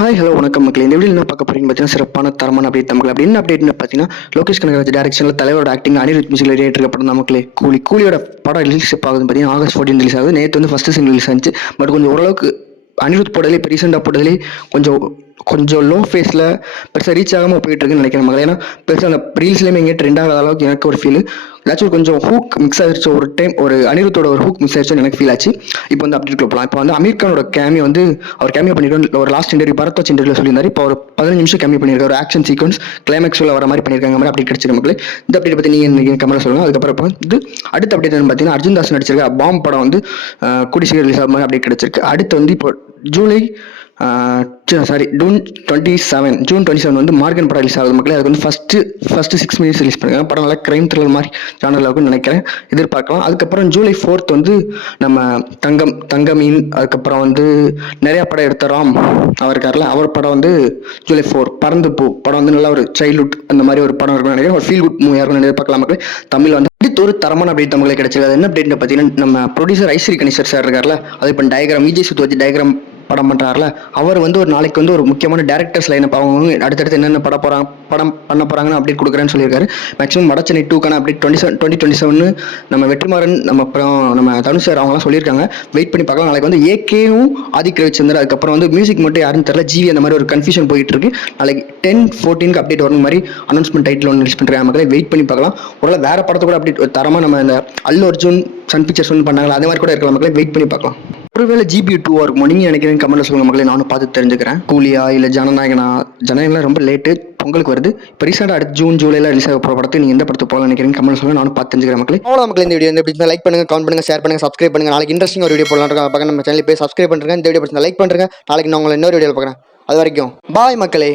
Hi hello வணக்கம் மக்களே. இந்த வீடியோ என்ன பார்க்க போறீங்கன்னு பார்த்தீங்கன்னா சிறப்பான தரமான அப்டேட் நமக்கு அப்படி என்ன அப்டேட்னு பார்த்தீங்கன்னா லோகேஷ் கனகராஜ் டைரக்ஷனில் தலைவரோட ஆக்டிங் அனிருத் மியூசிக்கில் வெளியிட்டிருக்க படம் தான் மக்களே. கூலியோட படம் ரிலீஸ் ஆகுதுன்னு பார்த்தீங்கன்னா ஆகஸ்ட் 14 ரிலீஸ் ஆகுது. நேற்று வந்து ஃபஸ்ட்டு சிங்கிள் ரிலீஸ் ஆச்சு. பட் கொஞ்சம் ஓரளவுக்கு அனிருத் போட்டதுலேயே இப்போ ரீசெண்டாக போட்டதுலேயே கொஞ்சம் கொஞ்சம் லோ ஃபேஸில் பெருசாக ரீச் ஆகாமல் போயிட்டு இருக்குன்னு நினைக்கிறேன் மக்கள். ஏன்னா பெருசாக அந்த ரீல்ஸ்லேயுமே எங்கே ட்ரெண்ட் ஆகாத அளவுக்கு எனக்கு ஒரு ஃபீல். ஏதாச்சும் கொஞ்சம் ஹூக் மிக்ஸ் ஆகிடுச்சு. ஒரு டைம் ஒரு அனிருத்தோட ஒரு ஹூக் மிக்ஸ் ஆகிடுச்சுன்னு எனக்கு ஃபீல் ஆச்சு. இப்போ வந்து அப்டேட் போகலாம். இப்போ வந்து அமீர் கானோட கேமியோ வந்து அவர் கேமியோ பண்ணிட்டு ஒரு லாஸ்ட் இன்டர்வியூ பரத் வச்சு இன்டர்வியூ சொல்லியிருந்தாரு. இப்போ ஒரு 15 நிமிஷம் கேமியோ பண்ணியிருக்காரு. ஒரு ஆக்ஷன் சீக்வன்ஸ் கிளைமேக்ஸில் வர மாதிரி பண்ணியிருக்காங்க. மாதிரி அப்டேட் கிடைச்சிருக்கு மக்களே. இந்த அப்டேட் பற்றி நீங்கள் கமெண்ட் சொல்லுங்கள். அதுக்கப்புறம் இப்போ வந்து அடுத்த அப்டேட் பார்த்தீங்கன்னா அர்ஜுன் தாஸ் நடிச்சிருக்க பாம் படம் வந்து கூடி சீக்கிரம் ரிலீஸ் ஆகும் மாதிரி அப்டேட் கிடைச்சிருக்கு. அடுத்து வந்து இப்போ ஜூன் 27 வந்து மார்கன் படம் ரிலீஸ் ஆகுது மக்களே. அதுக்கு வந்து ஃபஸ்ட்டு 6 மினிட்ஸ் ரிலீஸ் பண்ணுறாங்க. படம் நல்லா கிரைம் த்ரில்லர் மாதிரி ஜானரில் இருக்கும்னு நினைக்கிறேன், எதிர்பார்க்கலாம். அதுக்கப்புறம் ஜூலை 4 வந்து நம்ம தங்கமீன், அதுக்கப்புறம் வந்து நிறையா படம் எடுத்த ராம் அவர் இருக்கார்ல, அவர் படம் வந்து ஜூலை 4 பறந்து பூ படம் வந்து நல்லா ஒரு சைல்ட்ஹுட் அந்த மாதிரி ஒரு படம் இருக்கும்னு நினைக்கிறேன். ஒரு ஃபீல் குட் மூவியாக இருக்கும்னு எதிர்பார்க்கலாம் மக்களே. தமிழ் வந்து அடுத்து ஒரு தரமான அப்டேட் தமிழை கிடைச்சிருக்கு. அது என்ன அப்டேட்னு பார்த்தீங்கன்னா நம்ம ப்ரொடியூசர் ஐஸ்வரி கணேசர் சார் இருக்கார்ல, அது இப்போ டயக்ராம் விஜய் சுத்து வச்சு டயக்ராம் படம் பண்ணுறாருல, அவர் வந்து ஒரு நாளைக்கு வந்து ஒரு முக்கியமான டேரக்டர்ஸ் லைனப் அவங்க அடுத்தடுத்து என்னென்ன படம் பண்ண போகிறாங்கன்னு அப்டேட் கொடுக்குறேன்னு சொல்லியிருக்காரு. மேக்ஸிமம் வடச்சென்னை 2க்கான அப்டேட் 2027 நம்ம வெற்றிமாறன் நம்ம தனுஷ் சார் அவங்களாம் சொல்லியிருக்காங்க. வெயிட் பண்ணி பார்க்கலாம். நாளைக்கு வந்து ஏகேவும் ஆதிக் ரவிச்சந்தர், அதுக்கப்புறம் வந்து மியூசிக் மட்டும் யாருன்னு தெரியல, ஜிவி, அந்த மாதிரி ஒரு கன்ஃபியூஷன் போயிட்டு இருக்கு. நாளைக்கு 10-14 அப்டேட் வரும் மாதிரி அனௌன்ஸ்மெண்ட் டைட்டில் ஒன்று ரிலீஸ் பண்ணுறாங்க மக்களே. வெயிட் பண்ணி பார்க்கலாம். ஒருவேளை வேற படத்தை கூட அப்டேட் தரமாக நம்ம இந்த அல்லு அர்ஜுன் சன் பிக்சர்ஸ் வந்து பண்ணாங்களா, அதே மாதிரி கூட இருக்கலாம் மக்களே. வெயிட் பண்ணி பார்க்கலாம். ஒருவேளை GB 2 இருக்குமோ நீங்கள் நினைக்கிறேன் கமெண்ட்ல சொல்லுங்க மக்களே. நானும் பார்த்து தெரிஞ்சுக்கிறேன். கூலியா இல்லை ஜனநாயகனா ரொம்ப லேட்டு, பொங்கலுக்கு வருது. இப்போ ரீசெண்டாக அடுத்து ஜூன் ஜூலைல ரிலீஸ் ஆக போகிற படத்தை நீங்கள் எந்த படத்துக்கு போகலாம் நினைக்கிறீங்க கமெண்ட் சொல்லுங்க. நானும் பார்த்து தெரிஞ்சுக்கிறேன் மக்களே. அவ்வளோ மக்களே, இந்த வீடியோ இந்த லைக் பண்ணுங்க, கமெண்ட் பண்ணுங்க, ஷேர் பண்ணுங்க, சப்ஸ்கிரைப் பண்ணுங்க. நாளைக்கு இன்ட்ரெஸ்டிங் ஒரு வீடியோ போடலாம் பார்க்க நம்ம சேனல் போய் சப்ஸ்கிரைப் பண்ணுங்க. இந்த வீடியோ லைக் பண்ணுங்க. நாளைக்கு நான் உங்களை இன்னொரு வீடியோ பார்க்குறேன். அது வரைக்கும் பாய் மக்களே.